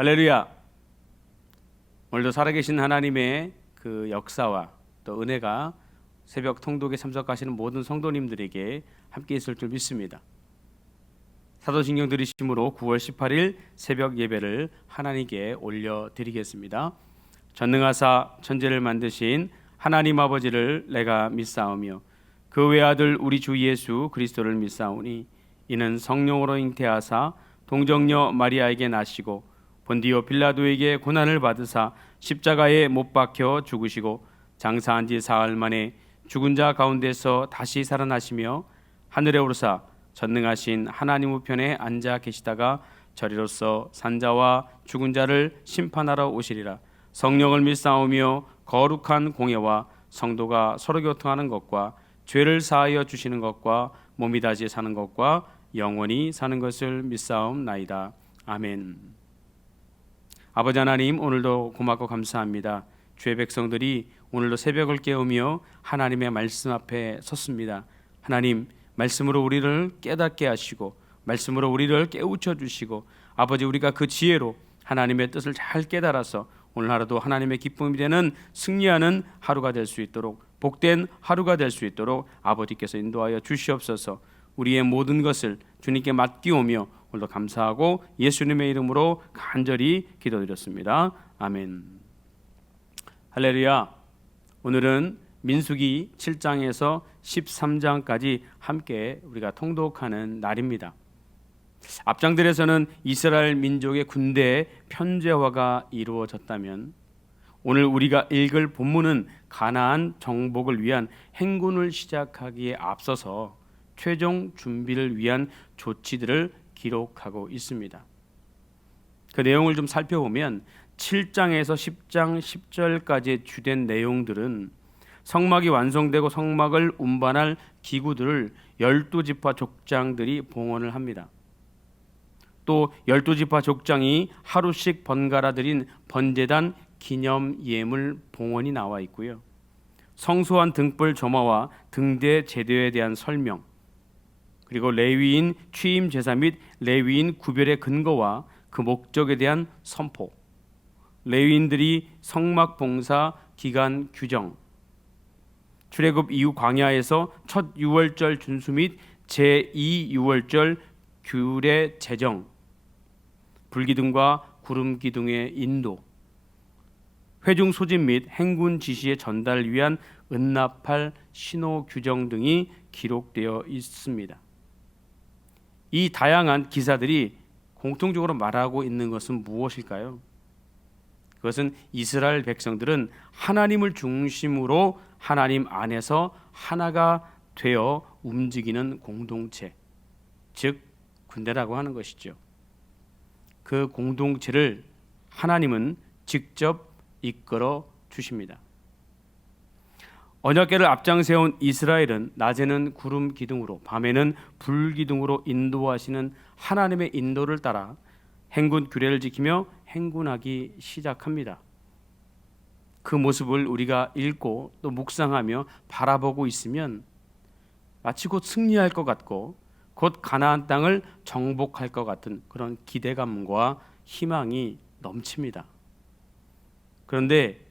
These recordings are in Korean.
할렐루야. 오늘도 살아계신 하나님의 그 역사와 또 은혜가 새벽 통독에 참석하시는 모든 성도님들에게 함께 있을 줄 믿습니다. 사도신경 들으심으로 9월 18일 새벽 예배를 하나님께 올려드리겠습니다. 전능하사 천지를 만드신 하나님 아버지를 내가 믿사오며 그 외아들 우리 주 예수 그리스도를 믿사오니 이는 성령으로 잉태하사 동정녀 마리아에게 나시고 본디오 빌라도에게 고난을 받으사 십자가에 못 박혀 죽으시고 장사한 지 사흘 만에 죽은 자 가운데서 다시 살아나시며 하늘에 오르사 전능하신 하나님 우편에 앉아 계시다가 저리로서 산자와 죽은 자를 심판하러 오시리라. 성령을 믿사오며 거룩한 공예와 성도가 서로 교통하는 것과 죄를 사하여 주시는 것과 몸이 다시 사는 것과 영원히 사는 것을 믿사옵나이다. 아멘. 아버지 하나님, 오늘도 고맙고 감사합니다. 주의 백성들이 오늘도 새벽을 깨우며 하나님의 말씀 앞에 섰습니다. 하나님, 말씀으로 우리를 깨닫게 하시고 말씀으로 우리를 깨우쳐 주시고 아버지, 우리가 그 지혜로 하나님의 뜻을 잘 깨달아서 오늘 하루도 하나님의 기쁨이 되는 승리하는 하루가 될 수 있도록, 복된 하루가 될 수 있도록 아버지께서 인도하여 주시옵소서. 우리의 모든 것을 주님께 맡기오며 오늘도 감사하고 예수님의 이름으로 간절히 기도드렸습니다. 아멘. 할렐루야. 오늘은 민수기 7장에서 13장까지 함께 우리가 통독하는 날입니다. 앞장들에서는 이스라엘 민족의 군대 편제화가 이루어졌다면 오늘 우리가 읽을 본문은 가나안 정복을 위한 행군을 시작하기에 앞서서 최종 준비를 위한 조치들을 기록하고 있습니다. 그 내용을 좀 살펴보면 7장에서 10장 10절까지의 주된 내용들은 성막이 완성되고 성막을 운반할 기구들을 12지파 족장들이 봉헌을 합니다. 또 12지파 족장이 하루씩 번갈아 드린 번제단 기념 예물 봉헌이 나와 있고요. 성소한 등불 조마와 등대 제도에 대한 설명, 그리고 레위인 취임 제사 및 레위인 구별의 근거와 그 목적에 대한 선포, 레위인들이 성막 봉사 기간 규정, 출애굽 이후 광야에서 첫 유월절 준수 및 제2 유월절 규례 제정, 불기둥과 구름기둥의 인도, 회중 소집 및 행군 지시의 전달을 위한 은납할 신호 규정 등이 기록되어 있습니다. 이 다양한 기사들이 공통적으로 말하고 있는 것은 무엇일까요? 그것은 이스라엘 백성들은 하나님을 중심으로 하나님 안에서 하나가 되어 움직이는 공동체, 즉 군대라고 하는 것이죠. 그 공동체를 하나님은 직접 이끌어 주십니다. 언약궤를 앞장세운 이스라엘은 낮에는 구름 기둥으로 밤에는 불 기둥으로 인도하시는 하나님의 인도를 따라 행군 규례를 지키며 행군하기 시작합니다. 그 모습을 우리가 읽고 또 묵상하며 바라보고 있으면 마치 곧 승리할 것 같고 곧 가나안 땅을 정복할 것 같은 그런 기대감과 희망이 넘칩니다. 그런데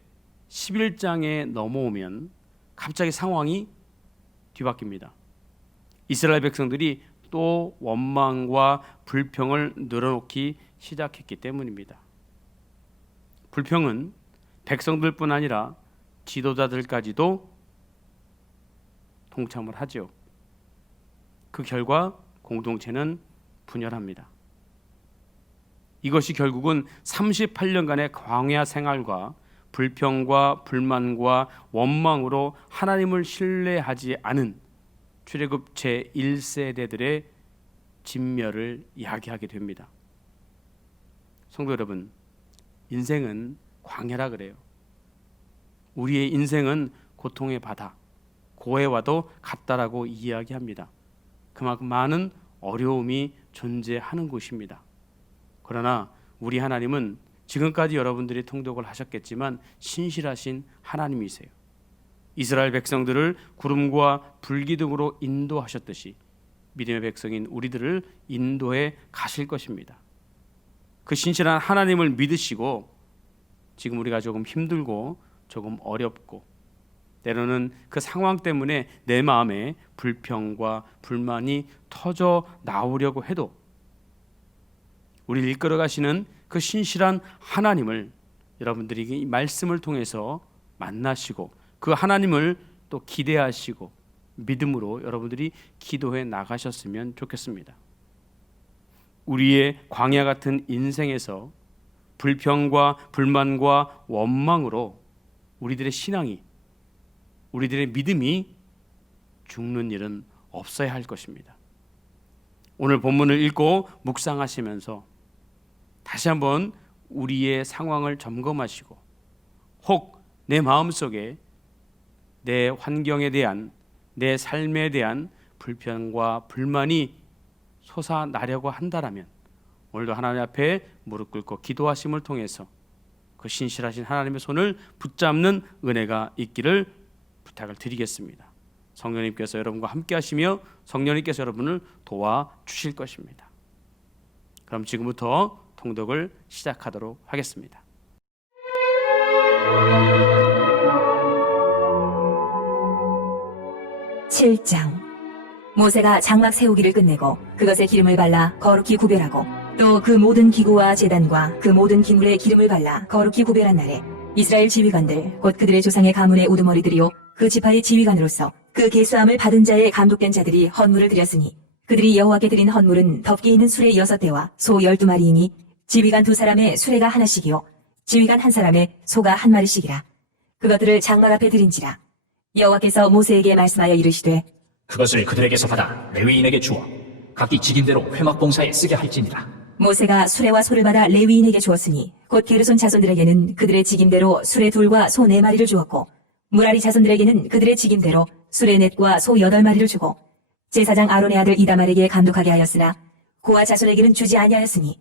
11장에 넘어오면 갑자기 상황이 뒤바뀝니다. 이스라엘 백성들이 또 원망과 불평을 늘어놓기 시작했기 때문입니다. 불평은 백성들뿐 아니라 지도자들까지도 동참을 하죠. 그 결과 공동체는 분열합니다. 이것이 결국은 38년간의 광야 생활과 불평과 불만과 원망으로 하나님을 신뢰하지 않은 출애굽 제1세대들의 진멸을 이야기하게 됩니다. 성도 여러분, 인생은 광야라 그래요. 우리의 인생은 고통의 바다, 고해와도 같다라고 이야기합니다. 그만큼 많은 어려움이 존재하는 곳입니다. 그러나 우리 하나님은 지금까지 여러분들이 통독을 하셨겠지만 신실하신 하나님이세요. 이스라엘 백성들을 구름과 불기둥으로 인도하셨듯이 믿음의 백성인 우리들을 인도해 가실 것입니다. 그 신실한 하나님을 믿으시고 지금 우리가 조금 힘들고 조금 어렵고 때로는 그 상황 때문에 내 마음에 불평과 불만이 터져 나오려고 해도 우리를 이끌어 가시는 그 신실한 하나님을 여러분들이 이 말씀을 통해서 만나시고 그 하나님을 또 기대하시고 믿음으로 여러분들이 기도해 나가셨으면 좋겠습니다. 우리의 광야 같은 인생에서 불평과 불만과 원망으로 우리들의 신앙이, 우리들의 믿음이 죽는 일은 없어야 할 것입니다. 오늘 본문을 읽고 묵상하시면서 다시 한번 우리의 상황을 점검하시고 혹 내 마음속에 내 환경에 대한, 내 삶에 대한 불평과 불만이 솟아나려고 한다라면 오늘도 하나님 앞에 무릎 꿇고 기도하심을 통해서 그 신실하신 하나님의 손을 붙잡는 은혜가 있기를 부탁을 드리겠습니다. 성령님께서 여러분과 함께 하시며 성령님께서 여러분을 도와주실 것입니다. 그럼 지금부터 통독을 시작하도록 하겠습니다. 7장. 모세가 장막 세우기를 끝내고 그것에 기름을 발라 거룩히 구별하고 또 그 모든 기구와 제단과 그 모든 기물에 기름을 발라 거룩히 구별한 날에 이스라엘 지휘관들 곧 그들의 조상의 가문의 우두머리들이요 그 지파의 지휘관으로서 그 계수함을 받은 자의 감독된 자들이 헌물을 드렸으니 그들이 여호와께 드린 헌물은 덮개 있는 수레 6대와 소 12마리이니 지휘관 2사람의 수레가 하나씩이요 지휘관 1사람의 소가 1마리씩이라. 그것들을 장막 앞에 드린지라. 여호와께서 모세에게 말씀하여 이르시되 그것을 그들에게서 받아 레위인에게 주어 각기 직임대로 회막봉사에 쓰게 할지니라. 모세가 수레와 소를 받아 레위인에게 주었으니 곧 게르손 자손들에게는 그들의 직임대로 수레 2과 소 4마리를 주었고 무라리 자손들에게는 그들의 직임대로 수레 4과 소 8마리를 주고 제사장 아론의 아들 이다말에게 감독하게 하였으나 고아 자손에게는 주지 아니하였으니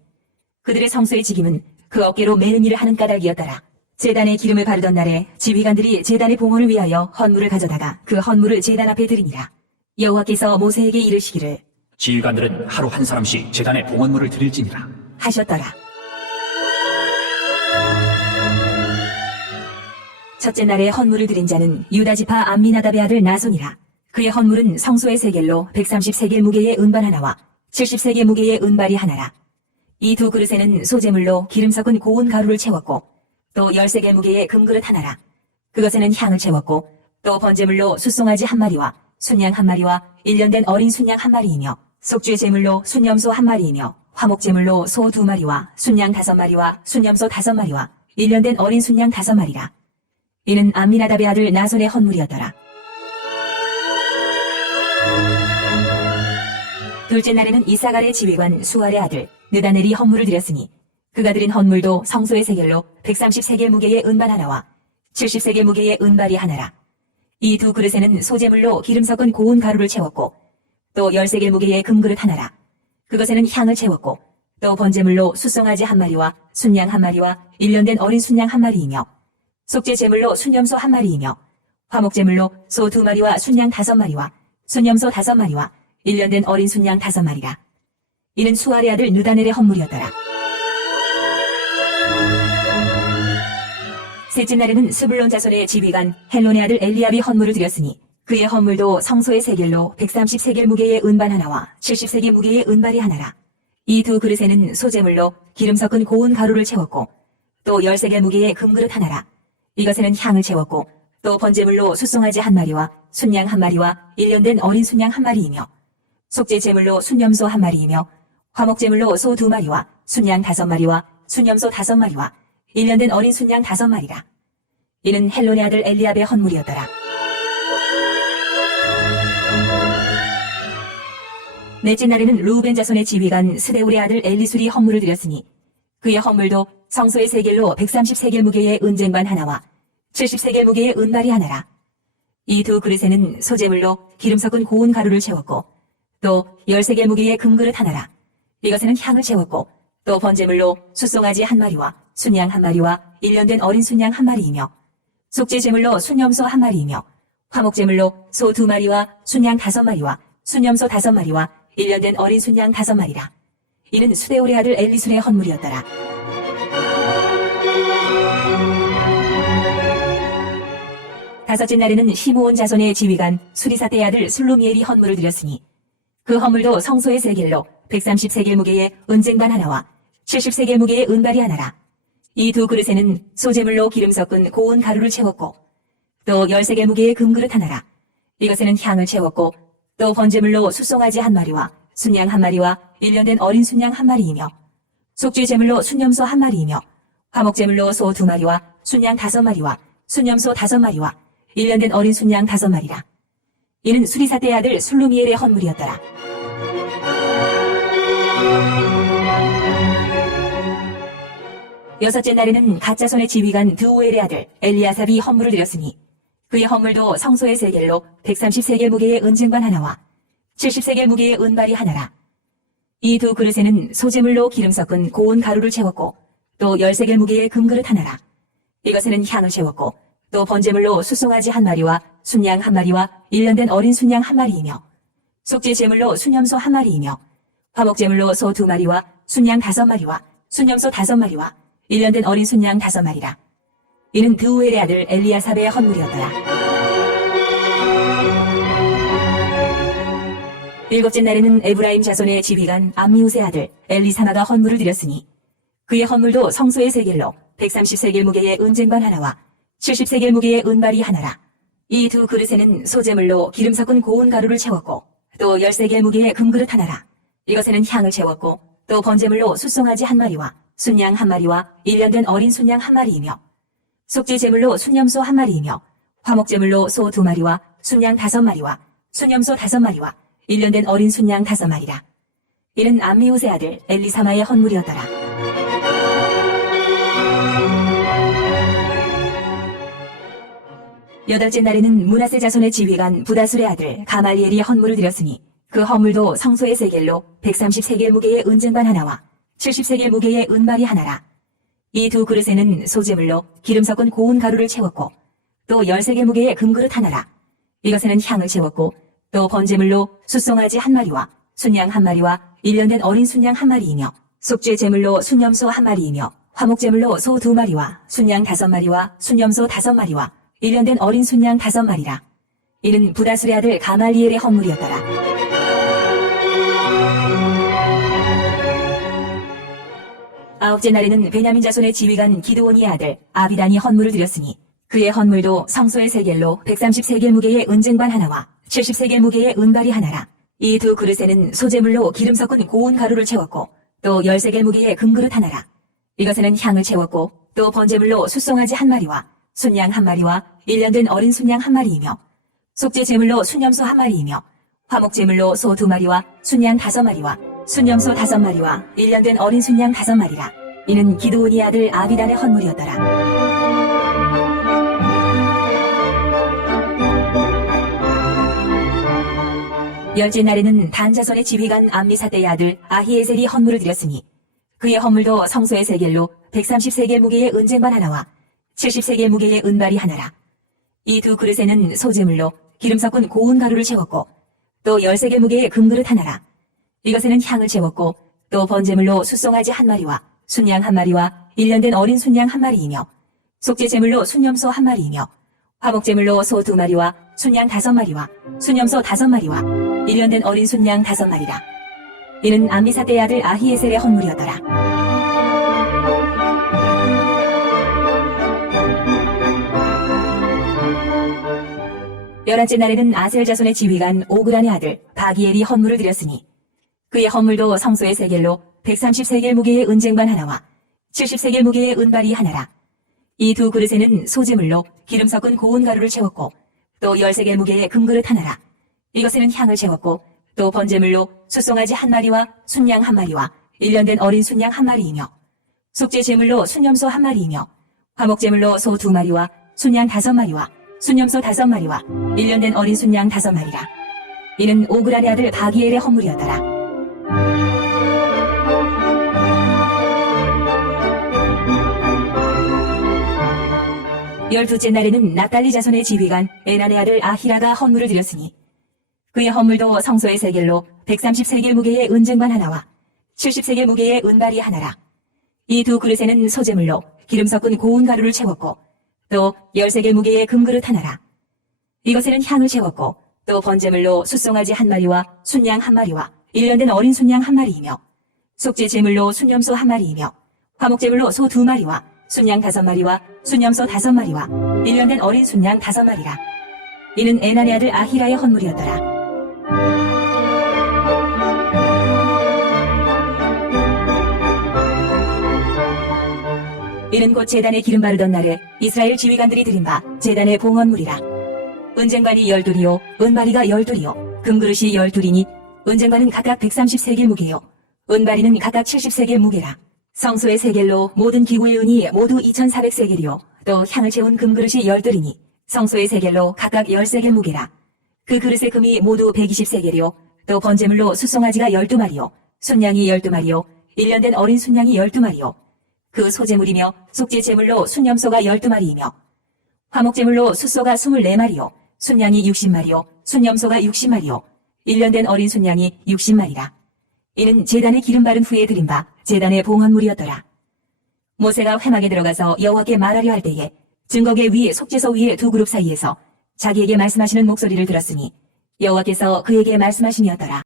그들의 성소의 직임은 그 어깨로 매는 일을 하는 까닭이었더라. 제단에 기름을 바르던 날에 지휘관들이 제단의 봉헌을 위하여 헌물을 가져다가 그 헌물을 제단 앞에 드리니라. 여호와께서 모세에게 이르시기를 지휘관들은 하루 한 사람씩 제단에 봉헌물을 드릴지니라 하셨더라. 첫째 날에 헌물을 드린 자는 유다 지파 암미나답의 아들 나손이라. 그의 헌물은 성소의 세겔로 130세겔 무게의 은반 하나와 70세겔 무게의 은발이 하나라. 이 2 그릇에는 소재물로 기름 섞은 고운 가루를 채웠고 또 10세겔 무게의 금그릇 하나라. 그것에는 향을 채웠고 또 번제물로 숫송아지 1마리와 순양 1마리와 1년 된 어린 순양 1마리이며 속죄 제물로 순염소 1마리이며 화목 제물로 소 2마리와 순양 5마리와 순염소 5마리와 1년 된 어린 순양 5마리라. 이는 암미나답의 아들 나손의 헌물이었더라. 둘째 날에는 이사갈의 지휘관 수알의 아들 느다넬이 헌물을 드렸으니 그가 드린 헌물도 성소의 세겔로 130세겔 무게의 은반 하나와 70세겔 무게의 은발이 하나라. 이 2 그릇에는 소재물로 기름 섞은 고운 가루를 채웠고 또 10세겔 무게의 금그릇 하나라. 그것에는 향을 채웠고 또 번제물로 숫송아지 1마리와 순양 1마리와 1년 된 어린 순양 1마리이며 속죄 제물로 순염소 1마리이며 화목 제물로 소 2마리와 순양 5마리와 순염소 5마리와 1년 된 어린 순양 5마리라. 이는 수알의 아들 느다넬의 헌물이었더라. 셋째 날에는 스불론 자손의 지휘관 헬론의 아들 엘리압이 헌물을 드렸으니 그의 헌물도 성소의 세겔로 130세겔 무게의 은반 하나와 70세겔 무게의 은발이 하나라. 이 2 그릇에는 소재물로 기름 섞은 고운 가루를 채웠고 또 10세겔 무게의 금그릇 하나라. 이것에는 향을 채웠고 또 번제물로 숫송아지 1마리와 순양 1마리와 1년 된 어린 순양 1마리이며 속죄 제물로 순염소 1마리이며 화목 제물로 소 2마리와 순양 5마리와 순염소 5마리와 1년 된 어린 순양 5마리라. 이는 헬론의 아들 엘리압의 헌물이었더라. 넷째 날에는 루벤 자손의 지휘관 스데울의 아들 엘리술이 헌물을 드렸으니 그의 헌물도 성소의 세겔로 130세겔 무게의 은쟁반 하나와 70세겔 무게의 은발이 하나라. 이 2 그릇에는 소재물로 기름 섞은 고운 가루를 채웠고 또 10세겔 무게의 금그릇 하나라. 이것에는 향을 채웠고 또 번제물로 숫송아지 1마리와 순양 1마리와 1년 된 어린 순양 1마리이며 속죄 제물로 순염소 1마리이며 화목 제물로 소 2마리와 순양 5마리와 순염소 5마리와 1년 된 어린 순양 5마리라. 이는 수데올의 아들 엘리순의 헌물이었더라. 다섯째 날에는 시므온 자손의 지휘관 수리사떼의 아들 술루미엘이 헌물을 드렸으니 그 헌물도 성소의 세겔로 130세겔 무게의 은쟁반 하나와 70세겔 무게의 은발이 하나라. 이 두 그릇에는 소재물로 기름 섞은 고운 가루를 채웠고 또 10세겔 무게의 금그릇 하나라. 이것에는 향을 채웠고 또 번제물로 숫송아지 한 마리와 순양 한 마리와 1년 된 어린 순양 한 마리이며 속죄 제물로 순염소 한 마리이며 화목 제물로 소 2마리와 순양 5마리와 순염소 5마리와 1년 된 어린 순양 5마리라. 이는 수리사떼의 아들 술루미엘의 헌물이었더라. 여섯째 날에는 갓자손의 지휘관 드우엘의 아들 엘리아삽이 헌물을 드렸으니 그의 헌물도 성소의 세겔로 130세겔 무게의 은쟁반 하나와 70세겔 무게의 은발이 하나라. 이 두 그릇에는 소재물로 기름 섞은 고운 가루를 채웠고 또 10세겔 무게의 금그릇 하나라. 이것에는 향을 채웠고 또 번제물로 숫송아지 한 마리와 순양 한 마리와 1년 된 어린 순양 한 마리이며 속죄 제물로 순염소 한 마리이며 화목 제물로 소 2마리와 순양 5마리와 순염소 5마리와 1년 된 어린 순양 5마리라. 이는 드우엘의 아들 엘리아삽의 헌물이었더라. 일곱째 날에는 에브라임 자손의 지휘관 암미우스의 아들 엘리사마가 헌물을 드렸으니 그의 헌물도 성소의 세겔로 130세겔 무게의 은쟁반 하나와 70세겔 무게의 은발이 하나라. 이 두 그릇에는 소재물로 기름 섞은 고운 가루를 채웠고 또 10세겔 무게의 금그릇 하나라. 이것에는 향을 채웠고 또 번제물로 숫송아지 한 마리와 순양 한 마리와 1년 된 어린 순양 한 마리이며 속죄 제물로 순염소 한 마리이며 화목 제물로 소 2마리와 순양 5마리와 순염소 5마리와 1년 된 어린 순양 5마리라. 이는 암미우스의 아들 엘리사마의 헌물이었더라. 여덟째 날에는 므낫세 자손의 지휘관 부다술의 아들 가말리엘이 헌물을 드렸으니 그 헌물도 성소의 세겔로 130세겔 무게의 은쟁반 하나와 70세겔 무게의 은발이 하나라. 이 두 그릇에는 소재물로 기름 섞은 고운 가루를 채웠고 또 10세겔 무게의 금그릇 하나라. 이것에는 향을 채웠고 또 번제물로 숫송아지 한 마리와 순양 한 마리와 1년 된 어린 순양 한 마리이며 속죄 제물로 순염소 한 마리이며 화목 제물로 소 2마리와 순양 5마리와 순염소 5마리와 1년 된 어린 순양 5마리라. 이는 부다술의 아들 가말리엘의 헌물이었더라. 아홉째 날에는 베냐민 자손의 지휘관 기드온이의 아들 아비단이 헌물을 드렸으니 그의 헌물도 성소의 세겔로 130세겔 무게의 은쟁반 하나와 70세겔 무게의 은발이 하나라. 이 두 그릇에는 소재물로 기름 섞은 고운 가루를 채웠고 또 10세겔 무게의 금그릇 하나라. 이것에는 향을 채웠고 또 번제물로 숫송아지 한 마리와 순양 한 마리와 1년 된 어린 순양 한 마리이며 속죄 제물로 순염소 한 마리이며 화목 제물로 소 2마리와 순양 5마리와 순염소 5마리와 1년 된 어린 순양 5마리라. 이는 기드온이 아들 아비단의 헌물이었더라. 열째 날에는 단 자손의 지휘관 암미사떼의 아들 아히에셀이 헌물을 드렸으니 그의 헌물도 성소의 세겔로 130세겔 무게의 은쟁반 하나와 70세겔 무게의 은발이 하나라. 이 두 그릇에는 소재물로 기름 섞은 고운 가루를 채웠고 또 10세겔 무게의 금그릇 하나라. 이것에는 향을 채웠고 또 번제물로 숫송아지 한 마리와 순양 한 마리와 1년 된 어린 순양 한 마리이며 속죄 제물로 순염소 한 마리이며 화목 제물로 소 2마리와 순양 5마리와 순염소 5마리와 1년 된 어린 순양 5마리라. 이는 암미사떼의 아들 아히에셀의 헌물이었더라. 열한째 날에는 아셀 자손의 지휘관 오그란의 아들 바기엘이 헌물을 드렸으니 그의 헌물도 성소의 세겔로 130세겔 무게의 은쟁반 하나와 70세겔 무게의 은발이 하나라. 이 두 그릇에는 소재물로 기름 섞은 고운 가루를 채웠고 또 10세겔 무게의 금그릇 하나라. 이것에는 향을 채웠고 또 번제물로 숫송아지 한 마리와 순양 한 마리와 1년 된 어린 순양 한 마리이며 속죄 제물로 순염소 한 마리이며 화목 제물로 소 2마리와 순양 5마리와 순염소 5마리와 1년 된 어린 순양 5마리라. 이는 오그란의 아들 바기엘의 헌물이었더라. 열두째 날에는 납달리 자손의 지휘관 에난의 아들 아히라가 헌물을 드렸으니 그의 헌물도 성소의 세겔로 130세겔 무게의 은쟁반 하나와 70세겔 무게의 은발이 하나라. 이 두 그릇에는 소재물로 기름 섞은 고운 가루를 채웠고 또 13개 무게의 금그릇 하나라. 이것에는 향을 채웠고 또 번제물로 숫송아지 한 마리와 순양 한 마리와 1년 어린 순양 한 마리이며 속죄 제물로 순염소 한 마리이며 화목제물로 소 2마리와 순양 5마리와 순염소 5마리와 1년 어린 순양 5마리라. 이는 에난의 아들 아히라의 헌물이었더라. 이는 곧 제단에 기름 바르던 날에 이스라엘 지휘관들이 드린 바 제단의 봉헌물이라. 은쟁반이 12이요 은바리가 12이요 금그릇이 12이니 은쟁반은 각각 130세겔 무게요 은바리는 각각 70세겔 무게라. 성소의 세겔로 모든 기구의 은이 모두 2400세겔이요 또 향을 채운 금그릇이 12이니 성소의 세겔로 각각 10세겔 무게라. 그 그릇의 금이 모두 120세겔이요 또 번제물로 숫송아지가 12마리요 순양이 12마리요 1년 된 어린 순양이 12마리요 그 소제물이며 속죄 제물로 순염소가 12마리이며 화목제물로 숫소가 24마리요 순양이 60마리요 순염소가 60마리요 1년 된 어린 순양이 60마리라. 이는 제단에 기름 바른 후에 드린 바 제단의 봉헌물이었더라. 모세가 회막에 들어가서 여호와께 말하려 할 때에 증거계 위에 속죄소 위에 두 그룹 사이에서 자기에게 말씀하시는 목소리를 들었으니 여호와께서 그에게 말씀하심이었더라.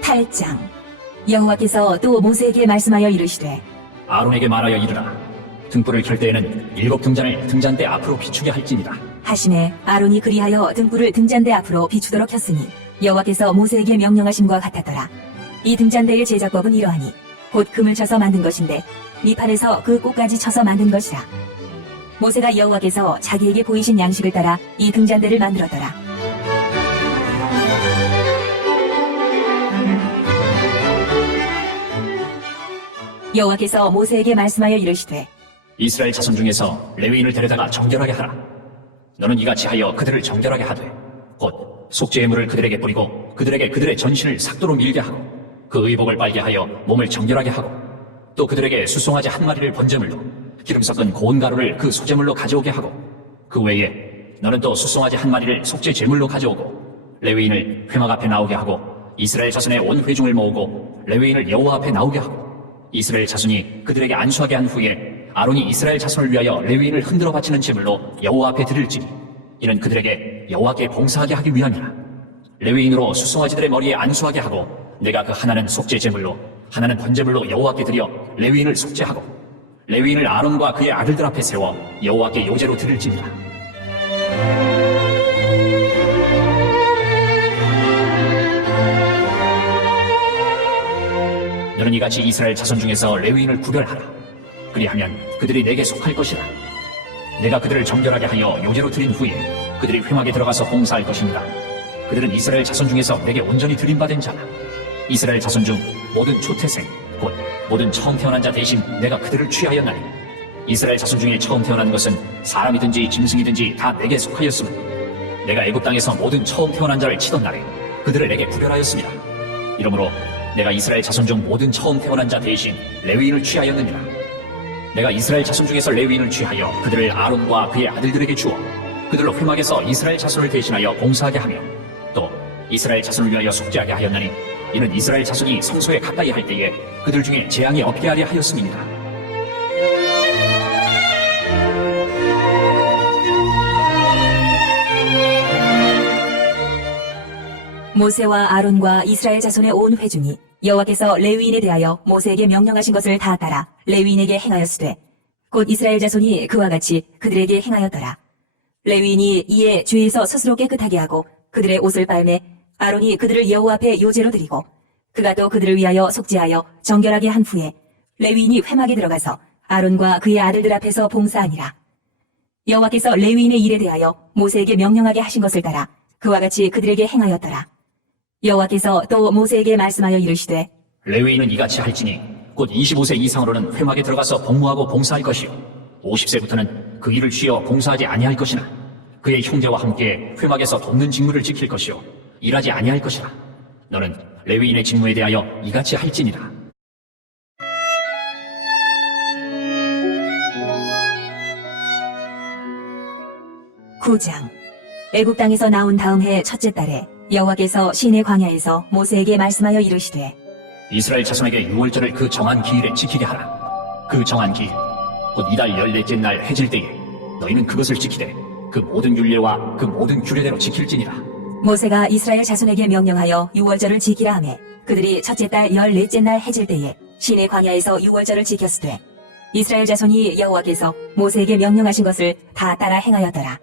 팔장. 여호와께서 또 모세에게 말씀하여 이르시되 아론에게 말하여 이르라. 등불을 켤 때에는 7 등잔을 등잔대 앞으로 비추게 할지니라. 하시매 아론이 그리하여 등불을 등잔대 앞으로 비추도록 켰으니 여호와께서 모세에게 명령하심과 같았더라. 이 등잔대의 제작법은 이러하니 곧 금을 쳐서 만든 것인데 밑판에서 그 꽃까지 쳐서 만든 것이라. 모세가 여호와께서 자기에게 보이신 양식을 따라 이 등잔대를 만들었더라. 여호와께서 모세에게 말씀하여 이르시되 이스라엘 자손 중에서 레위인을 데려다가 정결하게 하라. 너는 이같이 하여 그들을 정결하게 하되 곧 속죄의 물을 그들에게 뿌리고 그들에게 그들의 전신을 삭도로 밀게 하고 그 의복을 빨게 하여 몸을 정결하게 하고 또 그들에게 숫송아지 한 마리를 번제물로 기름 섞은 고운 가루를 그 소제물로 가져오게 하고 그 외에 너는 또 숫송아지 한 마리를 속죄 제물로 가져오고 레위인을 회막 앞에 나오게 하고 이스라엘 자손의 온 회중을 모으고 레위인을 여호와 앞에 나오게 하고 이스라엘 자손이 그들에게 안수하게 한 후에 아론이 이스라엘 자손을 위하여 레위인을 흔들어 바치는 제물로 여호와 앞에 드릴지니 이는 그들에게 여호와께 봉사하게 하기 위함이라. 레위인으로 숫송아지들의 머리에 안수하게 하고 내가 그 하나는 속죄 제물로 하나는 번제물로 여호와께 드려 레위인을 속죄하고 레위인을 아론과 그의 아들들 앞에 세워 여호와께 요제로 드릴지니라. 너는 이같이 이스라엘 자손 중에서 레위인을 구별하라. 그리하면 그들이 내게 속할 것이라. 내가 그들을 정결하게 하여 요제로 드린 후에 그들이 회막에 들어가서 봉사할 것입니다. 그들은 이스라엘 자손 중에서 내게 온전히 드림받은 자라. 이스라엘 자손 중 모든 초태생 곧 모든 처음 태어난 자 대신 내가 그들을 취하였나니 이스라엘 자손 중에 처음 태어난 것은 사람이든지 짐승이든지 다 내게 속하였으므로 내가 애굽 땅에서 모든 처음 태어난 자를 치던 날에 그들을 내게 구별하였습니다. 이러므로 내가 이스라엘 자손 중 모든 처음 태어난 자 대신 레위인을 취하였느니라. 내가 이스라엘 자손 중에서 레위인을 취하여 그들을 아론과 그의 아들들에게 주어 그들로 회막에서 이스라엘 자손을 대신하여 봉사하게 하며 또 이스라엘 자손을 위하여 속죄하게 하였나니 이는 이스라엘 자손이 성소에 가까이 할 때에 그들 중에 재앙이 없게 하려 하였음이니라. 모세와 아론과 이스라엘 자손의 온 회중이 여호와께서 레위인에 대하여 모세에게 명령하신 것을 다 따라 레위인에게 행하였으되 곧 이스라엘 자손이 그와 같이 그들에게 행하였더라. 레위인이 이에 죄에서 스스로 깨끗하게 하고 그들의 옷을 빨매 아론이 그들을 여호와 앞에 요제로 드리고 그가 또 그들을 위하여 속죄하여 정결하게 한 후에 레위인이 회막에 들어가서 아론과 그의 아들들 앞에서 봉사하니라. 여호와께서 레위인의 일에 대하여 모세에게 명령하게 하신 것을 따라 그와 같이 그들에게 행하였더라. 여호와께서 또 모세에게 말씀하여 이르시되 레위인은 이같이 할지니 곧 25세 이상으로는 회막에 들어가서 복무하고 봉사할 것이요 50세부터는 그 일을 쉬어 봉사하지 아니할 것이나 그의 형제와 함께 회막에서 돕는 직무를 지킬 것이요 일하지 아니할 것이라. 너는 레위인의 직무에 대하여 이같이 할지니라. 구장. 애굽 땅에서 나온 다음 해 첫째 달에 여호와께서 시내 광야에서 모세에게 말씀하여 이르시되 이스라엘 자손에게 유월절을 그 정한 기일에 지키게 하라. 그 정한 기일, 곧 이달 14째 날 해질 때에 너희는 그것을 지키되 그 모든 율례와 그 모든 규례대로 지킬지니라. 모세가 이스라엘 자손에게 명령하여 유월절을 지키라 하매 그들이 첫째 달 14째 날 해질 때에 시내 광야에서 유월절을 지켰으되 이스라엘 자손이 여호와께서 모세에게 명령하신 것을 다 따라 행하였더라.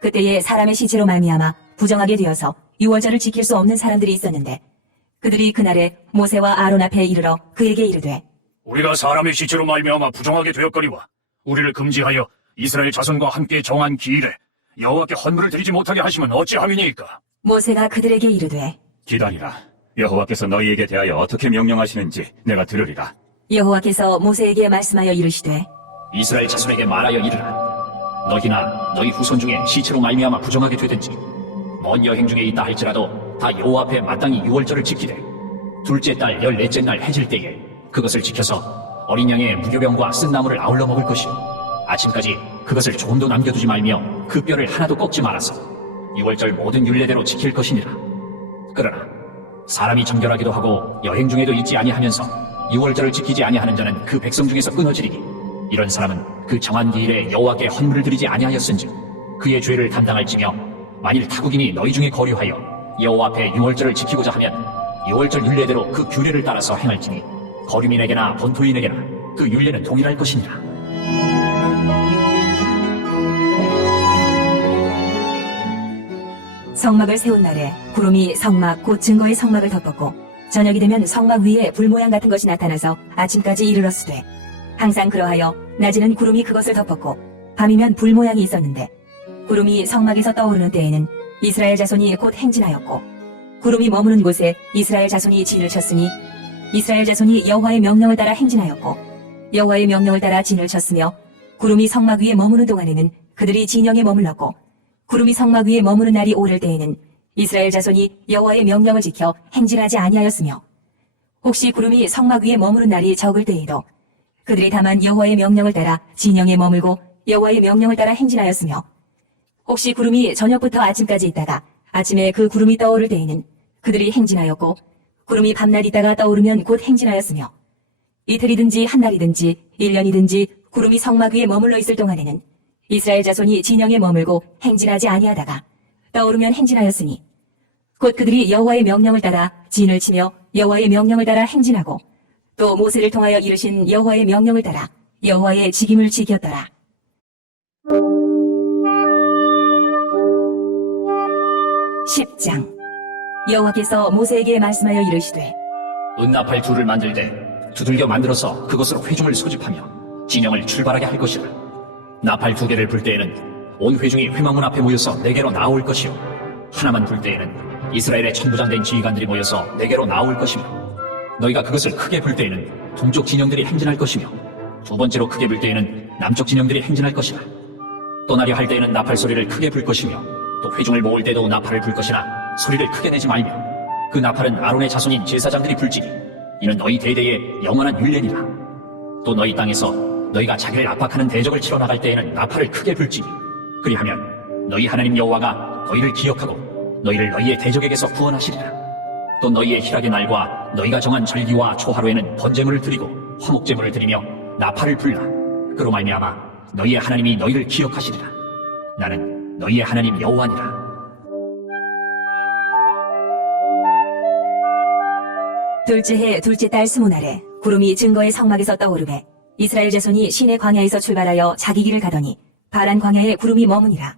그때에 사람의 시체로 말미암아 부정하게 되어서 유월절을 지킬 수 없는 사람들이 있었는데 그들이 그날에 모세와 아론 앞에 이르러 그에게 이르되 우리가 사람의 시체로 말미암아 부정하게 되었거니와 우리를 금지하여 이스라엘 자손과 함께 정한 기일에 여호와께 헌물을 드리지 못하게 하시면 어찌함이니까? 모세가 그들에게 이르되 기다리라. 여호와께서 너희에게 대하여 어떻게 명령하시는지 내가 들으리라. 여호와께서 모세에게 말씀하여 이르시되 이스라엘 자손에게 말하여 이르라. 너희나 너희 후손 중에 시체로 말미암아 부정하게 되든지 먼 여행 중에 있다 할지라도 다 여호와 앞에 마땅히 유월절을 지키되 둘째 달 14째 날 해질 때에 그것을 지켜서 어린 양의 무교병과 쓴 나물을 아울러 먹을 것이요 아침까지 그것을 조금도 남겨두지 말며 그 뼈를 하나도 꺾지 말아서 유월절 모든 율례대로 지킬 것이니라. 그러나 사람이 정결하기도 하고 여행 중에도 있지 아니하면서 유월절을 지키지 아니하는 자는 그 백성 중에서 끊어지리니 이런 사람은 그 정한 기일에 여호와께 헌물을 드리지 아니하였은즉 그의 죄를 담당할지며 만일 타국인이 너희 중에 거류하여 여호와 앞에 유월절을 지키고자 하면 유월절 율례대로 그 규례를 따라서 행할지니 거류민에게나 본토인에게나 그 율례는 동일할 것이니라. 성막을 세운 날에 구름이 성막 곧 증거의 성막을 덮었고 저녁이 되면 성막 위에 불 모양 같은 것이 나타나서 아침까지 이르렀으되 항상 그러하여 낮에는 구름이 그것을 덮었고 밤이면 불 모양이 있었는데 구름이 성막에서 떠오르는 때에는 이스라엘 자손이 곧 행진하였고 구름이 머무는 곳에 이스라엘 자손이 진을 쳤으니 이스라엘 자손이 여호와의 명령을 따라 행진하였고 여호와의 명령을 따라 진을 쳤으며 구름이 성막 위에 머무는 동안에는 그들이 진영에 머물렀고 구름이 성막 위에 머무는 날이 오를 때에는 이스라엘 자손이 여호와의 명령을 지켜 행진하지 아니하였으며 혹시 구름이 성막 위에 머무는 날이 적을 때에도 그들이 다만 여호와의 명령을 따라 진영에 머물고 여호와의 명령을 따라 행진하였으며 혹시 구름이 저녁부터 아침까지 있다가 아침에 그 구름이 떠오를 때에는 그들이 행진하였고 구름이 밤낮 있다가 떠오르면 곧 행진하였으며 이틀이든지 한 달이든지 1년이든지 구름이 성막 위에 머물러 있을 동안에는 이스라엘 자손이 진영에 머물고 행진하지 아니하다가 떠오르면 행진하였으니 곧 그들이 여호와의 명령을 따라 진을 치며 여호와의 명령을 따라 행진하고 또 모세를 통하여 이르신 여호와의 명령을 따라 여호와의 직임을 지켰더라. (10장) 여호와께서 모세에게 말씀하여 이르시되 은나팔 둘을 만들되 두들겨 만들어서 그것으로 회중을 소집하며 진영을 출발하게 할 것이라. 나팔 2개를 불 때에는 온 회중이 회막문 앞에 모여서 내게로 나올 것이요 하나만 불 때에는 이스라엘의 천부장된 지휘관들이 모여서 내게로 나올 것이며 너희가 그것을 크게 불 때에는 동쪽 진영들이 행진할 것이며 두 번째로 크게 불 때에는 남쪽 진영들이 행진할 것이라. 떠나려 할 때에는 나팔 소리를 크게 불 것이며 또 회중을 모을 때도 나팔을 불 것이나 소리를 크게 내지 말며 그 나팔은 아론의 자손인 제사장들이 불지니 이는 너희 대대의 영원한 율례니라. 또 너희 땅에서 너희가 자기를 압박하는 대적을 치러 나갈 때에는 나팔을 크게 불지니 그리하면 너희 하나님 여호와가 너희를 기억하고 너희를 너희의 대적에게서 구원하시리라. 또 너희의 희락의 날과 너희가 정한 절기와 초하루에는 번제물을 드리고 화목제물을 드리며 나팔을 불라. 그로 말미암아 너희의 하나님이 너희를 기억하시리라. 나는 너희의 하나님 여호와니라. 둘째 해 둘째 달 20날에 구름이 증거의 성막에서 떠오르매 이스라엘 자손이 시내 광야에서 출발하여 자기 길을 가더니 바란 광야에 구름이 머무니라.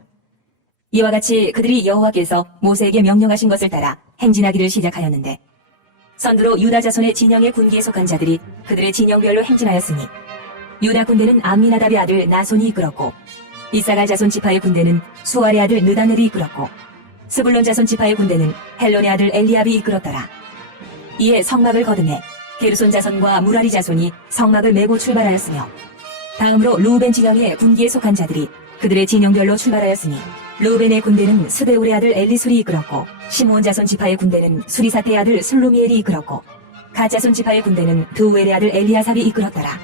이와 같이 그들이 여호와께서 모세에게 명령하신 것을 따라 행진하기를 시작하였는데 선두로 유다 자손의 진영의 군기에 속한 자들이 그들의 진영별로 행진하였으니 유다 군대는 암미나답의 아들 나손이 이끌었고 이사갈 자손 지파의 군대는 수알의 아들 느다넬이 이끌었고 스불론 자손 지파의 군대는 헬론의 아들 엘리압이 이끌었더라. 이에 성막을 거듭내 게르손 자손과 무라리 자손이 성막을 메고 출발하였으며 다음으로 루벤 진영의 군기에 속한 자들이 그들의 진영별로 출발하였으니 루벤의 군대는 스데울의 아들 엘리술이 이끌었고 시므온 자손 지파의 군대는 수리사태의 아들 슬루미엘이 이끌었고 갓 자손 지파의 군대는 드우엘의 아들 엘리아삽이 이끌었더라.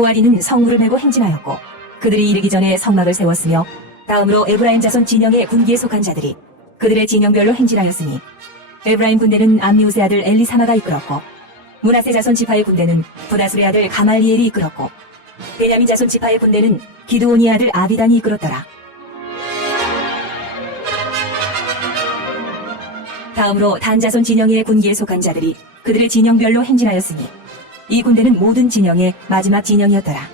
고아리는 성물을 메고 행진하였고 그들이 이르기 전에 성막을 세웠으며 다음으로 에브라임 자손 진영의 군기에 속한 자들이 그들의 진영별로 행진하였으니 에브라임 군대는 암미우스의 아들 엘리사마가 이끌었고 므낫세 자손 지파의 군대는 부다술의 아들 가말리엘이 이끌었고 베냐민 자손 지파의 군대는 기드온의 아들 아비단이 이끌었더라. 다음으로 단 자손 진영의 군기에 속한 자들이 그들의 진영별로 행진하였으니 이 군대는 모든 진영의 마지막 진영이었더라.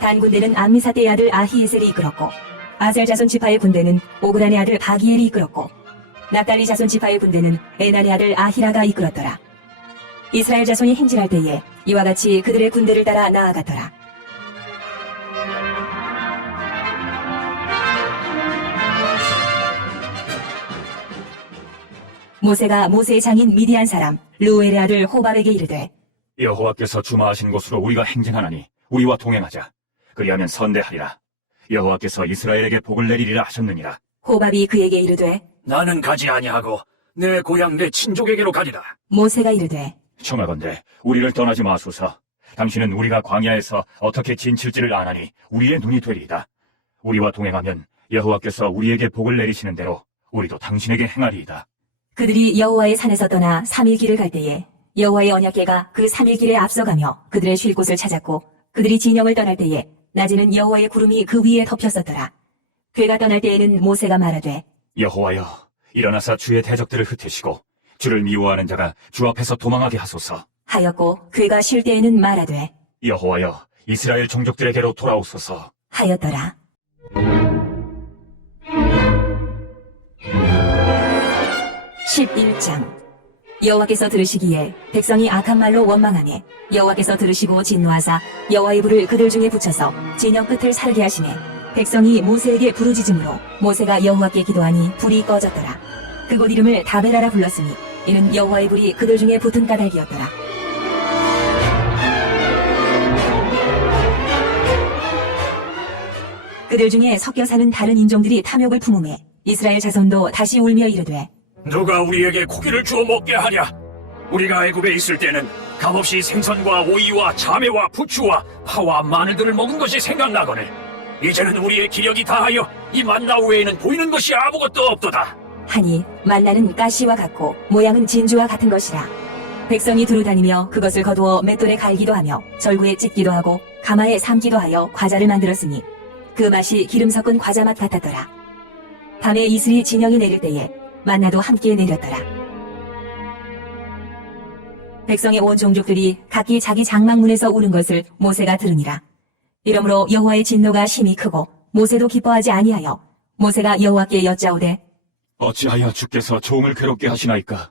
단 군대는 암미사대의 아들 아히에셀이 이끌었고 아셀 자손 지파의 군대는 오그란의 아들 바기엘이 이끌었고 납달리 자손 지파의 군대는 에난의 아들 아히라가 이끌었더라. 이스라엘 자손이 행진할 때에 이와 같이 그들의 군대를 따라 나아갔더라. 모세가 모세의 장인 미디안 사람 르우엘의 아들 호밥에게 이르되 여호와께서 주마하신 곳으로 우리가 행진하나니 우리와 동행하자. 그리하면 선대하리라. 여호와께서 이스라엘에게 복을 내리리라 하셨느니라. 호밥이 그에게 이르되 나는 가지 아니하고 내 고향 내 친족에게로 가리라. 모세가 이르되 청하건대 우리를 떠나지 마소서. 당신은 우리가 광야에서 어떻게 진칠지를 아나니 우리의 눈이 되리이다. 우리와 동행하면 여호와께서 우리에게 복을 내리시는 대로 우리도 당신에게 행하리이다. 그들이 여호와의 산에서 떠나 3일 길을 갈 때에 여호와의 언약궤가 그 3일 길에 앞서가며 그들의 쉴 곳을 찾았고 그들이 진영을 떠날 때에 낮에는 여호와의 구름이 그 위에 덮였었더라. 궤가 떠날 때에는 모세가 말하되 여호와여, 일어나사 주의 대적들을 흩으시고 주를 미워하는 자가 주 앞에서 도망하게 하소서. 하였고 궤가 쉴 때에는 말하되 여호와여, 이스라엘 종족들에게로 돌아오소서. 하였더라. (11장) 여호와께서 들으시기에 백성이 악한 말로 원망하매 여호와께서 들으시고 진노하사 여호와의 불을 그들 중에 붙여서 진영 끝을 살게 하시매 백성이 모세에게 부르짖음으로 모세가 여호와께 기도하니 불이 꺼졌더라. 그곳 이름을 다베라라 불렀으니 이는 여호와의 불이 그들 중에 붙은 까닭이었더라. 그들 중에 섞여 사는 다른 인종들이 탐욕을 품음에 이스라엘 자손도 다시 울며 이르되 누가 우리에게 고기를 주어 먹게 하랴? 우리가 애굽에 있을 때는 값없이 생선과 오이와 자매와 부추와 파와 마늘들을 먹은 것이 생각나거늘 이제는 우리의 기력이 다하여 이 만나 외에는 보이는 것이 아무것도 없도다. 하니 만나는 가시와 같고 모양은 진주와 같은 것이라. 백성이 두루 다니며 그것을 거두어 맷돌에 갈기도 하며 절구에 찢기도 하고 가마에 삶기도 하여 과자를 만들었으니 그 맛이 기름 섞은 과자 맛 같았더라. 밤에 이슬이 진영이 내릴 때에 만나도 함께 내렸더라. 백성의 온 종족들이 각기 자기 장막문에서 우는 것을 모세가 들으니라. 이러므로 여호와의 진노가 심히 크고 모세도 기뻐하지 아니하여 모세가 여호와께 여짜오되 어찌하여 주께서 종을 괴롭게 하시나이까?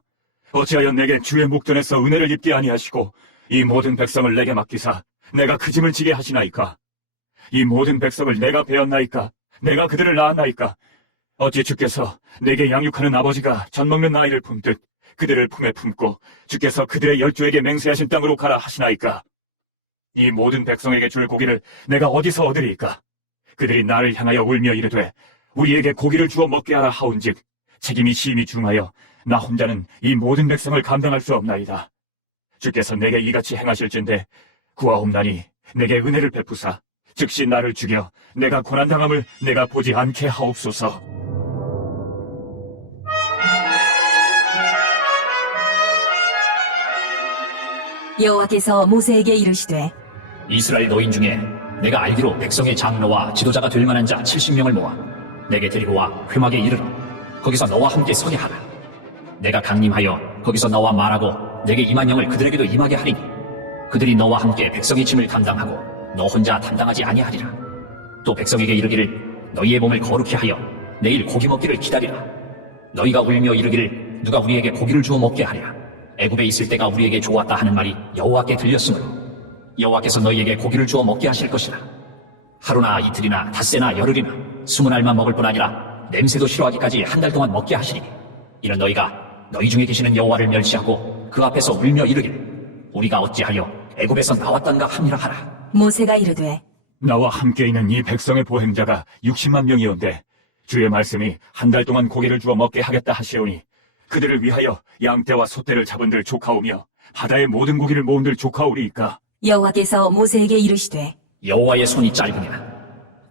어찌하여 내게 주의 목전에서 은혜를 입게 아니하시고 이 모든 백성을 내게 맡기사 내가 그 짐을 지게 하시나이까? 이 모든 백성을 내가 베었나이까? 내가 그들을 낳았나이까? 어찌 주께서 내게 양육하는 아버지가 젖 먹는 아이를 품듯 그들을 품에 품고 주께서 그들의 열조에게 맹세하신 땅으로 가라 하시나이까? 이 모든 백성에게 줄 고기를 내가 어디서 얻으리이까? 그들이 나를 향하여 울며 이르되 우리에게 고기를 주어 먹게 하라 하온즉 책임이 심히 중하여 나 혼자는 이 모든 백성을 감당할 수 없나이다. 주께서 내게 이같이 행하실진대 구하옵나니 내게 은혜를 베푸사 즉시 나를 죽여 내가 고난당함을 내가 보지 않게 하옵소서. 여호와께서 모세에게 이르시되 이스라엘 노인 중에 내가 알기로 백성의 장로와 지도자가 될 만한 자 70명을 모아 내게 데리고 와 회막에 이르러 거기서 너와 함께 서게 하라. 내가 강림하여 거기서 너와 말하고 내게 임한 영을 그들에게도 임하게 하리니 그들이 너와 함께 백성의 짐을 감당하고 너 혼자 담당하지 아니하리라. 또 백성에게 이르기를 너희의 몸을 거룩히 하여 내일 고기 먹기를 기다리라. 너희가 울며 이르기를 누가 우리에게 고기를 주어 먹게 하랴. 애굽에 있을 때가 우리에게 좋았다 하는 말이 여호와께 들렸으므로 여호와께서 너희에게 고기를 주어 먹게 하실 것이라. 하루나 이틀이나 닷새나 열흘이나 20알만 먹을 뿐 아니라 냄새도 싫어하기까지 한 달 동안 먹게 하시리니 이는 너희가 너희 중에 계시는 여호와를 멸시하고 그 앞에서 울며 이르기를 우리가 어찌하여 애굽에서 나왔던가 함이라 하라. 모세가 이르되 나와 함께 있는 이 백성의 보행자가 60만 명이온데 주의 말씀이 한 달 동안 고기를 주어 먹게 하겠다 하시오니 그들을 위하여 양떼와 소떼를 잡은들 조카오며 바다의 모든 고기를 모은들 조카오리이까? 여호와께서 모세에게 이르시되 여호와의 손이 짧으냐?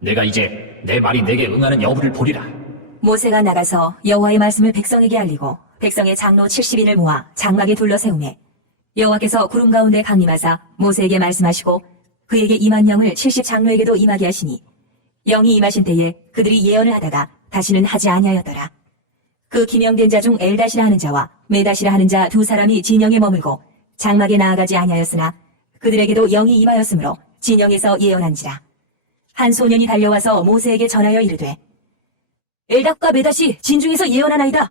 내가 이제 내 말이 내게 응하는 여부를 보리라. 모세가 나가서 여호와의 말씀을 백성에게 알리고 백성의 장로 70인을 모아 장막에 둘러세우매 여호와께서 구름 가운데 강림하사 모세에게 말씀하시고 그에게 임한 영을 70 장로에게도 임하게 하시니 영이 임하신 때에 그들이 예언을 하다가 다시는 하지 아니하였더라. 그 기명된 자 중 엘다시라 하는 자와 메다시라 하는 자 두 사람이 진영에 머물고 장막에 나아가지 아니하였으나 그들에게도 영이 임하였으므로 진영에서 예언한지라. 한 소년이 달려와서 모세에게 전하여 이르되 엘답과 메다시 진중에서 예언하나이다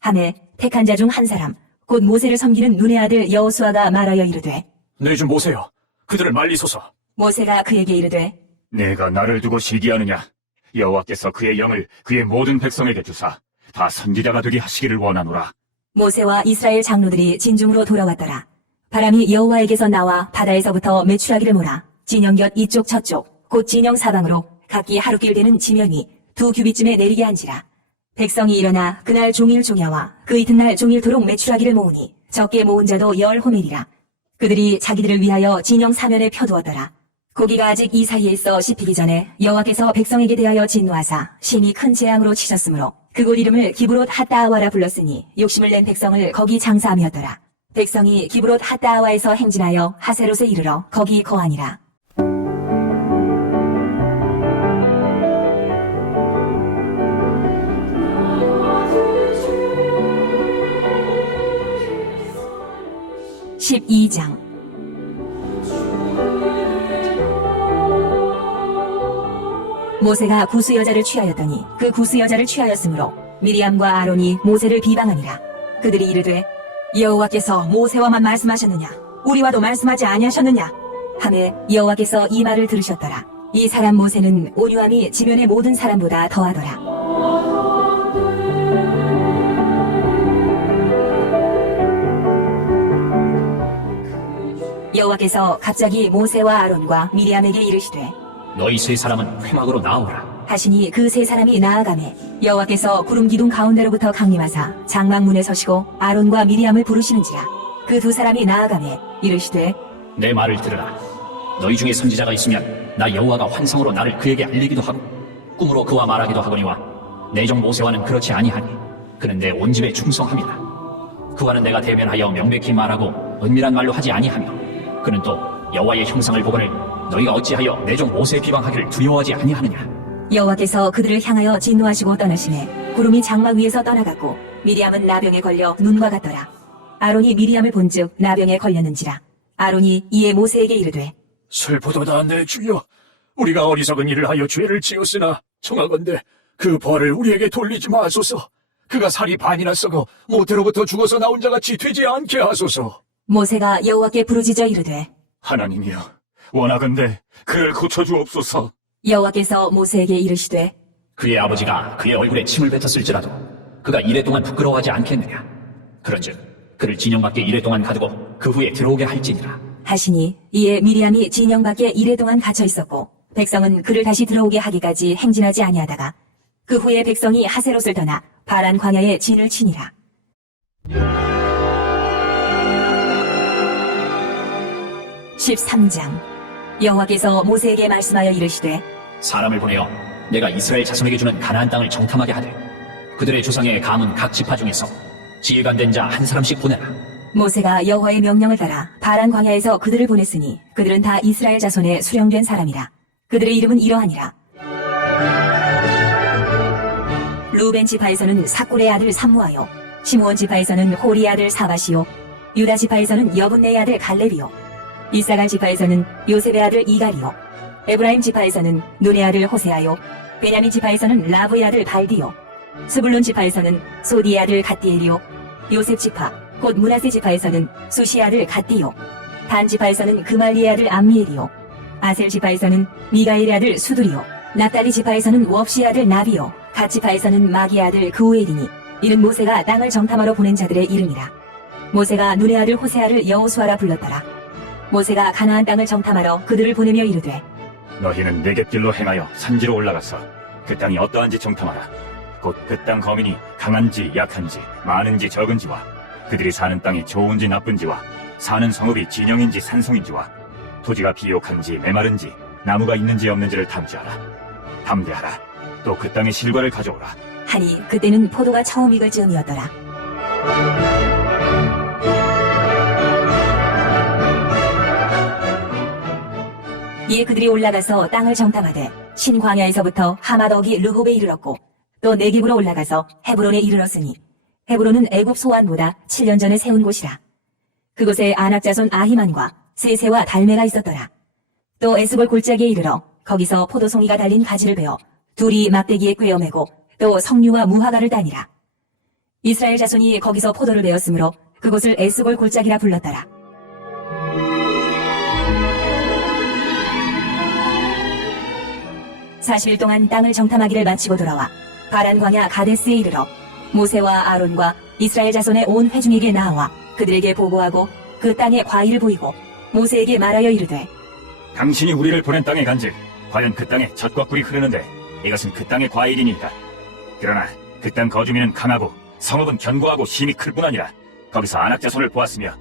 하매 택한 자 중 한 사람 곧 모세를 섬기는 눈의 아들 여호수아가 말하여 이르되 내 주 모세여, 그들을 말리소서. 모세가 그에게 이르되 내가 나를 두고 시기하느냐? 여호와께서 그의 영을 그의 모든 백성에게 주사 다 선지자가 되게 하시기를 원하노라. 모세와 이스라엘 장로들이 진중으로 돌아왔더라. 바람이 여호와에게서 나와 바다에서부터 메추라기를 몰아 진영 곁 이쪽 저쪽 곧 진영 사방으로 각기 하루길 되는 지면이 2규빗쯤에 내리게 한지라. 백성이 일어나 그날 종일 종야와 그 이튿날 종일토록 메추라기를 모으니 적게 모은 자도 10호멜이라. 그들이 자기들을 위하여 진영 사면에 펴두었더라. 고기가 아직 이 사이에 있어 씹히기 전에 여호와께서 백성에게 대하여 진노하사 심히 큰 재앙으로 치셨으므로 그곳 이름을 기브롯 핫다아와라 불렀으니 욕심을 낸 백성을 거기 장사함이었더라. 백성이 기브롯 핫다아와에서 행진하여 하세롯에 이르러 거기 거하니라. (12장) 모세가 구스 여자를 취하였더니 그 구스 여자를 취하였으므로 미리암과 아론이 모세를 비방하니라. 그들이 이르되 여호와께서 모세와만 말씀하셨느냐 우리와도 말씀하지 아니하셨느냐 하매 여호와께서 이 말을 들으셨더라. 이 사람 모세는 온유함이 지면의 모든 사람보다 더하더라. 여호와께서 갑자기 모세와 아론과 미리암에게 이르시되 너희 세 사람은 회막으로 나오라. 하시니 그 세 사람이 나아가매 여호와께서 구름 기둥 가운데로부터 강림하사 장막 문에 서시고 아론과 미리암을 부르시는지라. 그 두 사람이 나아가매 이르시되 내 말을 들으라. 너희 중에 선지자가 있으면 나 여호와가 환상으로 나를 그에게 알리기도 하고 꿈으로 그와 말하기도 하거니와 내 종 모세와는 그렇지 아니하니 그는 내 온 집에 충성함이라. 그와는 내가 대면하여 명백히 말하고 은밀한 말로 하지 아니하며 그는 또 여호와의 형상을 보거늘 너희가 어찌하여 내 종 모세 비방하기를 두려워하지 아니하느냐. 여호와께서 그들을 향하여 진노하시고 떠나시매 구름이 장막 위에서 떠나갔고 미리암은 나병에 걸려 눈과 같더라. 아론이 미리암을 본즉 나병에 걸렸는지라. 아론이 이에 모세에게 이르되 슬프도다 내 주여, 우리가 어리석은 일을 하여 죄를 지었으나 청하건대 그 벌을 우리에게 돌리지 마소서. 그가 살이 반이나 썩어 모태로부터 죽어서 나온 자같이 되지 않게 하소서. 모세가 여호와께 부르짖어 이르되 하나님이여, 원하건대 그를 고쳐주옵소서. 여호와께서 모세에게 이르시되 그의 아버지가 그의 얼굴에 침을 뱉었을지라도 그가 이래 동안 부끄러워하지 않겠느냐. 그런즉 그를 진영 밖에 이래 동안 가두고 그 후에 들어오게 할지니라. 하시니 이에 미리암이 진영 밖에 이래 동안 갇혀 있었고 백성은 그를 다시 들어오게 하기까지 행진하지 아니하다가 그 후에 백성이 하세롯을 떠나 바란 광야에 진을 치니라. (13장) 여호와께서 모세에게 말씀하여 이르시되 사람을 보내어 내가 이스라엘 자손에게 주는 가나안 땅을 정탐하게 하되 그들의 조상의 가문 각 지파 중에서 지혜가 된 자 한 사람씩 보내라. 모세가 여호와의 명령을 따라 바란 광야에서 그들을 보냈으니 그들은 다 이스라엘 자손의 수령된 사람이라. 그들의 이름은 이러하니라. 루벤 지파에서는 사꿀의 아들 삼무아요. 시므온 지파에서는 호리의 아들 사바시요. 유다 지파에서는 여분네의 아들 갈렙이요. 이사갈 지파에서는 요셉의 아들 이갈이요. 에브라임 지파에서는 눈의 아들 호세아요. 베냐민 지파에서는 라브의 아들 발디요. 스불론 지파에서는 소디의 아들 갓디엘이요. 요셉 지파 곧 므낫세 지파에서는 수시의 아들 갓디요. 단 지파에서는 그말리의 아들 암미엘이요. 아셀 지파에서는 미가엘의 아들 수두리요. 납달리 지파에서는 웁시의 아들 나비요. 갓 지파에서는 마기의 아들 그오엘이니 이는 모세가 땅을 정탐하러 보낸 자들의 이름이라. 모세가 눈의 아들 호세아를 여호수아라 불렀더라. 모세가 가나안 땅을 정탐하러 그들을 보내며 이르되 너희는 내갯길로 행하여 산지로 올라가서 그 땅이 어떠한지 정탐하라. 곧 그 땅 거민이 강한지 약한지 많은지 적은지와 그들이 사는 땅이 좋은지 나쁜지와 사는 성읍이 진영인지 산성인지와 토지가 비옥한지 메마른지 나무가 있는지 없는지를 탐지하라. 담대하라. 또 그 땅의 실과를 가져오라. 하니 그때는 포도가 처음 익을 즈음이었더라. 이에 그들이 올라가서 땅을 정탐하되 신광야에서부터 하마더기 르홉에 이르렀고 또 네겝으로 올라가서 헤브론에 이르렀으니 헤브론은 애굽 소안보다 7년 전에 세운 곳이라. 그곳에 아낙자손 아히만과 세세와 달메가 있었더라. 또 에스골 골짜기에 이르러 거기서 포도송이가 달린 가지를 베어 둘이 막대기에 꿰어매고 또 석류와 무화과를 따니라. 이스라엘 자손이 거기서 포도를 베었으므로 그곳을 에스골 골짜기라 불렀더라. (40일) 동안 땅을 정탐하기를 마치고 돌아와 바란 광야 가데스에 이르러 모세와 아론과 이스라엘 자손의 온 회중에게 나와 그들에게 보고하고 그 땅의 과일을 보이고 모세에게 말하여 이르되 당신이 우리를 보낸 땅에 간즉 과연 그 땅에 젖과 꿀이 흐르는데 이것은 그 땅의 과일이니까. 그러나 그 땅 거주민은 강하고 성읍은 견고하고 힘이 클 뿐 아니라 거기서 아낙자손을 보았으며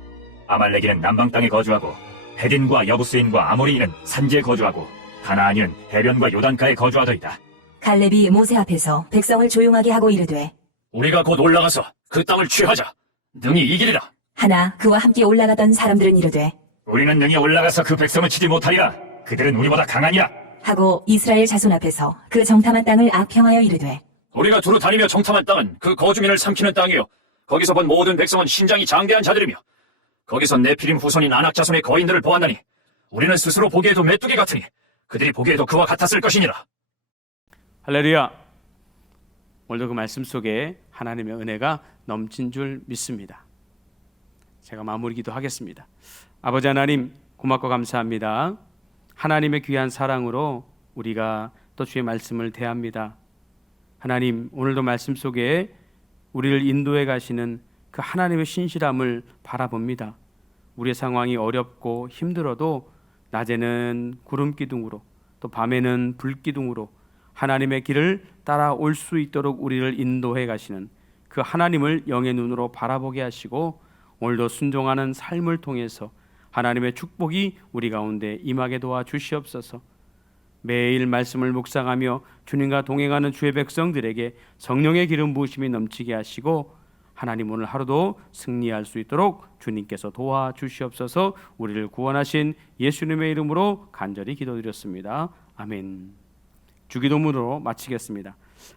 아말렉인은 남방 땅에 거주하고 헤딘과 여부스인과 아모리인은 산지에 거주하고 가나안인은 해변과 요단가에 거주하더이다. 갈렙이 모세 앞에서 백성을 조용하게 하고 이르되 우리가 곧 올라가서 그 땅을 취하자. 능히 이기리라. 하나 그와 함께 올라가던 사람들은 이르되 우리는 능히 올라가서 그 백성을 치지 못하리라. 그들은 우리보다 강하니라. 하고 이스라엘 자손 앞에서 그 정탐한 땅을 악평하여 이르되 우리가 두루 다니며 정탐한 땅은 그 거주민을 삼키는 땅이요 거기서 본 모든 백성은 신장이 장대한 자들이며 거기서 네피림 후손인 아낙 자손의 거인들을 보았나니 우리는 스스로 보기에도 메뚜기 같으니 그들이 보기에도 그와 같았을 것이니라. 할렐루야. 오늘도 그 말씀 속에 하나님의 은혜가 넘친 줄 믿습니다. 제가 마무리 기도하겠습니다. 아버지 하나님, 고맙고 감사합니다. 하나님의 귀한 사랑으로 우리가 또 주의 말씀을 대합니다. 하나님, 오늘도 말씀 속에 우리를 인도해 가시는 그 하나님의 신실함을 바라봅니다. 우리의 상황이 어렵고 힘들어도 낮에는 구름 기둥으로 또 밤에는 불 기둥으로 하나님의 길을 따라올 수 있도록 우리를 인도해 가시는 그 하나님을 영의 눈으로 바라보게 하시고 오늘도 순종하는 삶을 통해서 하나님의 축복이 우리 가운데 임하게 도와주시옵소서. 매일 말씀을 묵상하며 주님과 동행하는 주의 백성들에게 성령의 기름 부으심이 넘치게 하시고 하나님 오늘 하루도 승리할 수 있도록 주님께서 도와주시옵소서. 우리를 구원하신 예수님의 이름으로 간절히 기도드렸습니다. 아멘. 주기도문으로 마치겠습니다.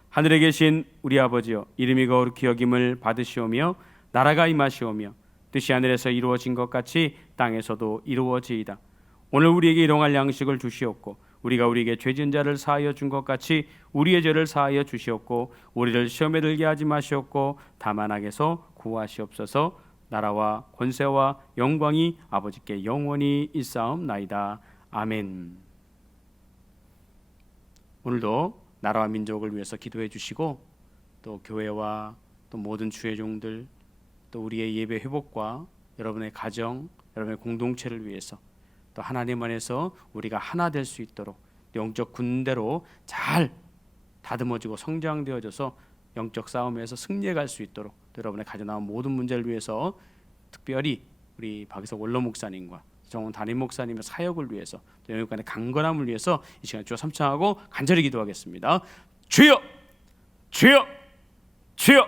하늘에 계신 우리 아버지여, 이름이 거룩히 여김을 받으시오며 나라가 임하시오며 뜻이 하늘에서 이루어진 것 같이 땅에서도 이루어지이다. 오늘 우리에게 일용할 양식을 주시옵고 우리가 우리에게 죄진 자를 사하여 준 것 같이 우리의 죄를 사하여 주시옵고 우리를 시험에 들게 하지 마시옵고 다만 악에서 구하시옵소서. 나라와 권세와 영광이 아버지께 영원히 있사옵나이다. 아멘. 오늘도 나라와 민족을 위해서 기도해 주시고 또 교회와 또 모든 주의 종들 또 우리의 예배 회복과 여러분의 가정, 여러분의 공동체를 위해서 또 하나님 안에서 우리가 하나 될 수 있도록 영적 군대로 잘 다듬어지고 성장되어져서 영적 싸움에서 승리해 갈 수 있도록 또 여러분의 가져 나온 모든 문제를 위해서 특별히 우리 박의석 원로 목사님과 정원 담임 목사님의 사역을 위해서 또 영육간의 강건함을 위해서 이 시간 주여 삼창하고 간절히 기도하겠습니다. 주여, 주여, 주여.